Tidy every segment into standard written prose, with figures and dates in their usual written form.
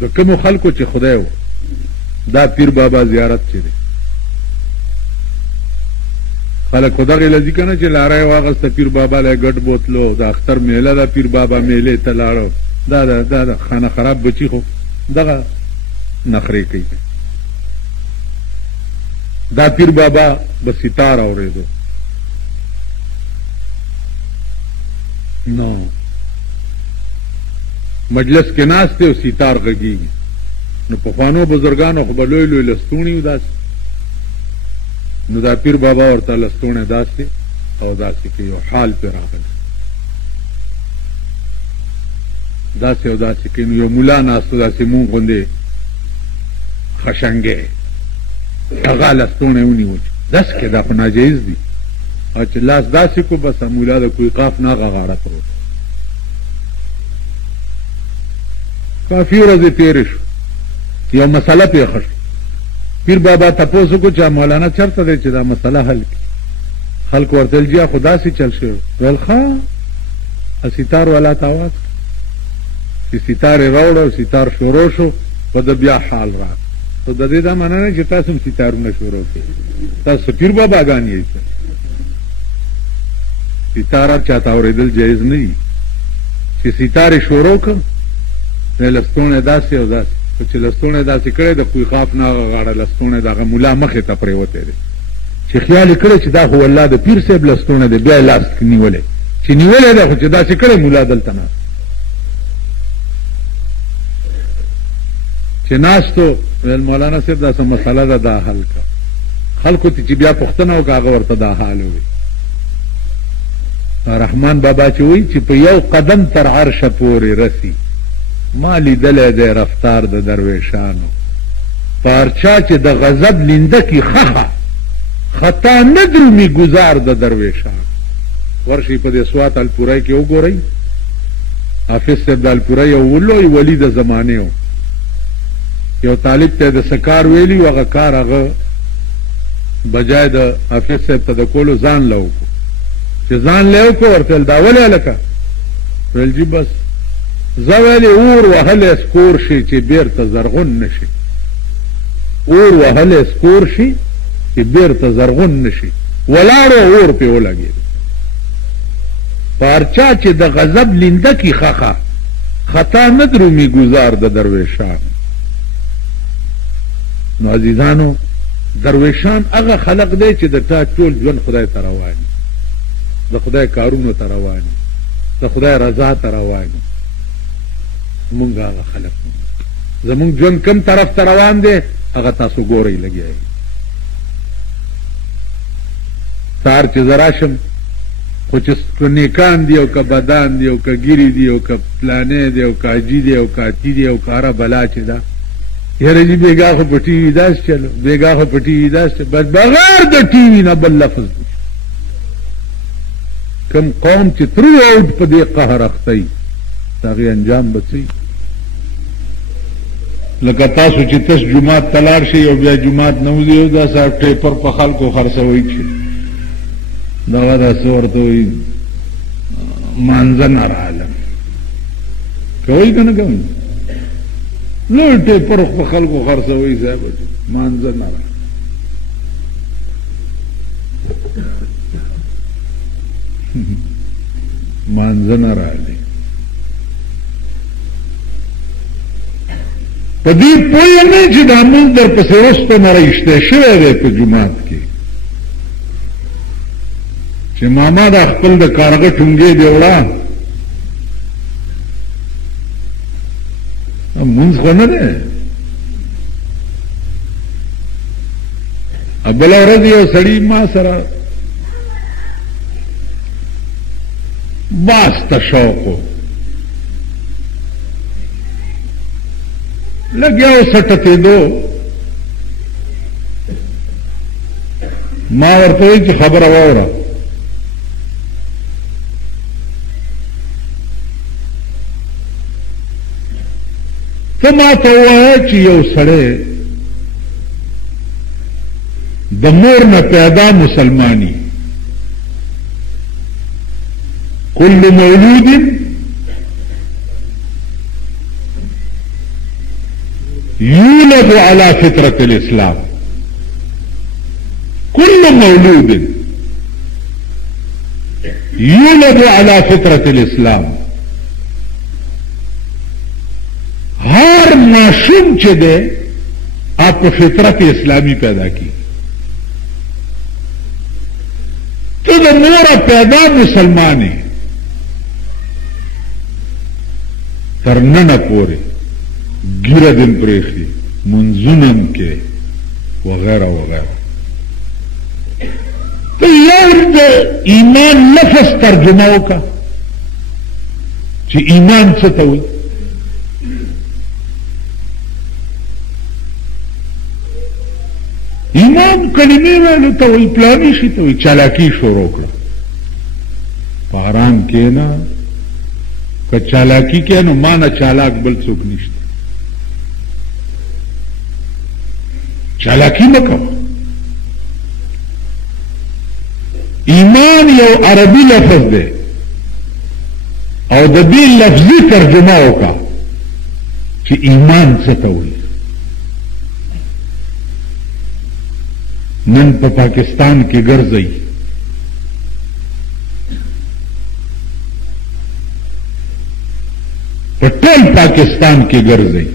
د کومو خلکو چې خدای و دا پیر بابا زیارت چې دی خلک خو دغې لځي که نه چې لاره یې واغسته پیر بابا له ګډ بوتلو د اختر میله ده پیر بابا میلې ته لاړو دا د خانه خراب بچي خو دغه نخرې کوي دا پیر بابا به ستار اورېدو نو مجلس کې ناست دی او ستار غږېږي نو پخوانو بزرګانو خو به لوی لوی لستوڼي و داسې نو دا پیر بابا ورته لستوڼی داسې او داسې کوي یو حال پې راغلی داسې او داسې کوي نو یو ملا ناستو داسې مونږ غوندې خشنګی هغه لستوڼی ونیو داسې کې دا خو ناجایز دي او چې لاس داسې کو بس مولا د کوی قاف نه هغه غاړه پروت کافي ورځې تېرې شو یو مسله پېښه شو پیر بابا تپوس وکړو چې مولانا چېرته دی چې دا مسله حل کړي خلکو ورته ویل جیا خو داسې چل شوی ویل ښه ستار والا ته آواز چې ستار یې راوړه او ستار شروع شو په د بیا حال راغی خو د دې دا معنا نه چې تاسو هم ستارونه شروع کړئ تاسو پیر باباګان یې ستار هر چاته اورېدل جایز نه دي چې ستار یې شروع کړ نه لستوڼی داسې او داسې خو چې لستوڼی داسې کړی د کوی خاف نه هغه غاړه لستوڼی د هغه ملا مخې ته پرېوتی دی چې خیال یې کړی چې دا خو والله د پیر صاحب لستوڼی دی بیا یې لاس نیولی چې نیولی دی خو چې داسې کړی ملا دلته ناست چې ناستو ویل مولانا صاحب دا څه مسله ده دا حل کړه خلکو ته چې بیا پوښتنه وکړه هغه ورته دا حال ووایي رحمان بابا چې وایي چې په یو قدم تر عرشه پورې رسی ما لیدلی دی رفتار د درویشانو پارچا چې د غضب لینده کی خخه خطا نه درومي گزار د درویشانو ورشي په دې سوات الپورای کې وګورئ حافظ صاحب د الپورای یو لوی ولی د زمانې و یو طالب ته د سکار ویلی و هغه کار هغه بجای د حافظ صاحب ته د کولو ځان له وکړو چې ځان له وکړو ورته ویل دا ولې هلکه ویل جي بس زه ویلې اور وهلی سکور شي چې بیرته زرغون نه شي اور وهلی سکور شي چې بیرته زرغون نه شي ولاړو اور پې ولګېد پارچا چې د غضب لینده کی خخه خطا نه درومي گزار د درویشانو نو عزیزانو درویشان هغه خلق دی چې د تا ټول ژوند خدای ته رواني د خدای کارونو ته رواني د خدای رضا ته رواني مونږ هغه خلق زمونږ ژوند کم طرف ته روان دی هغه تاسو ګورئ لګیا یې سهار چې زه راشم خو چې نیکان دي او که بدان دي او که ګیري دي او که پلانې دی او که حاجي دی او که اتی دی او که هره بلا چې ده یاره جي بېګا خو په ټي وي داسې چلو بېګا خو په ټي وي داسې بس بغیر د ټي وي نه بل لفظ کم قوم چې ترو اوټ په دې قهر اختی د هغې انجام به څه لکه تاسو چې تس جومات ته لاړ شئ او بیا جومات نه وځئ او داسې ټیپر په خلکو خرڅوئ چې دغه داسې ورته وایي مانځه نه راغلم کوئ که نه کوئ لوی ټیپر په خلکو خرڅوئ صاحب مانځه نه راغلم مانځه نه راغلی په دې پوه نه چې دا مونځ در پسې وسپه نه رایشتی شوی دی په جومات کې چې ماما دا خپل د کارغه ټونګې دی وړه مونځ خو نه دی بله ورځ یو سړي ما سره باز ته شوق و لګیا و سټتېدو ما ورته وایي چې خبره واوره ته ما ته ووایه چې یو سړی د مور نه پیدا مسلمانی کل مولود یولد علی فطرت الاسلام کل مولود یولد علی فطرت الاسلام ہر معصوم چې ده آپ کو فطرت اسلامی پیدا کی تو د مور پیدا مسلمان ہے تر نن پورې ګیره دن پرېخي منځونن کې وغیرہ وغیرہ تو یو د ایمان لفظ ترجمه وکړه چې ایمان څه ته وایي ایمان کلمې ویلو ته وایي پلاني شي ته وایي چالاکي شروع کړه په حرام کښېنه که چالاکی کې نو مانا چالاک بل څوک نشته چالاکی مه کوه ایمان یو عربي لفظ دی او د دې لفظي ترجمه وکړه چې ایمان څه ته وایي نن په پاکستان کې ګرځئ په ټول پاکستان کې ګرځي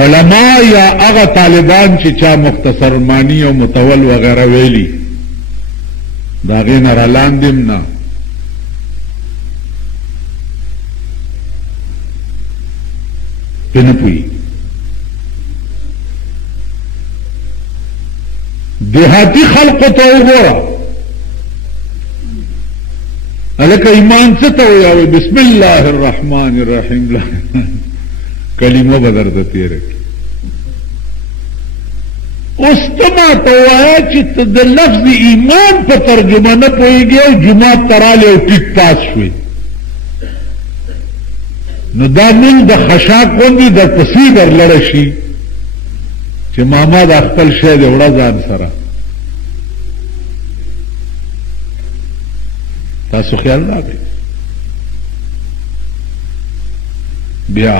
علماء یا هغه طالبان چې چا مختصر معنی او متول وغیرہ ویلي دا غي نه رالاندم نه پنه پوي دیهاتی خلق ته وګوره الک ایمان څه ته وایي بسم الله الرحمن الرحیم کلمه بدر د تیرې اوس ته ما ته وایي چې ته د لفظ ایمان په ترجمه نه پوهېږې او جومات ته راغلې او ټیک پاس شوې نو دا موږ د خشاک غوندې در پسې درلړه شي چې ماما دا خپل شی دی وړه ځان سره تاسو خیال راغی بیا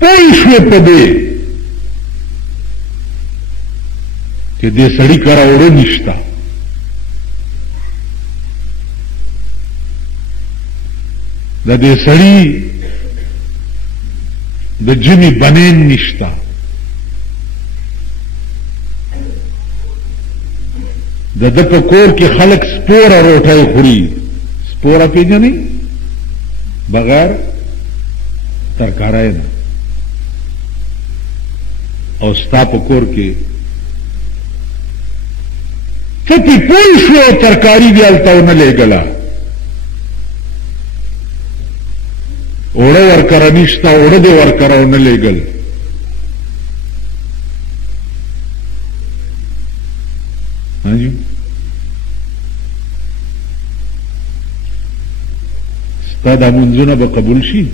پوه شوې په دې چې دې سړي کره اوړه نشته د دې سړي د جمی بنین نشته د ده په کور کې خلک سپوره روټۍ خوري سپوره پېژنئ بغیر ترکاری نه او ستا په کور کې ته پې پوه شوې ترکاري دې هلته ونه لېږله اوړه ورکره نشته اوړه دې ورکره ونه لېږل ستا دا منځونه به قبول شي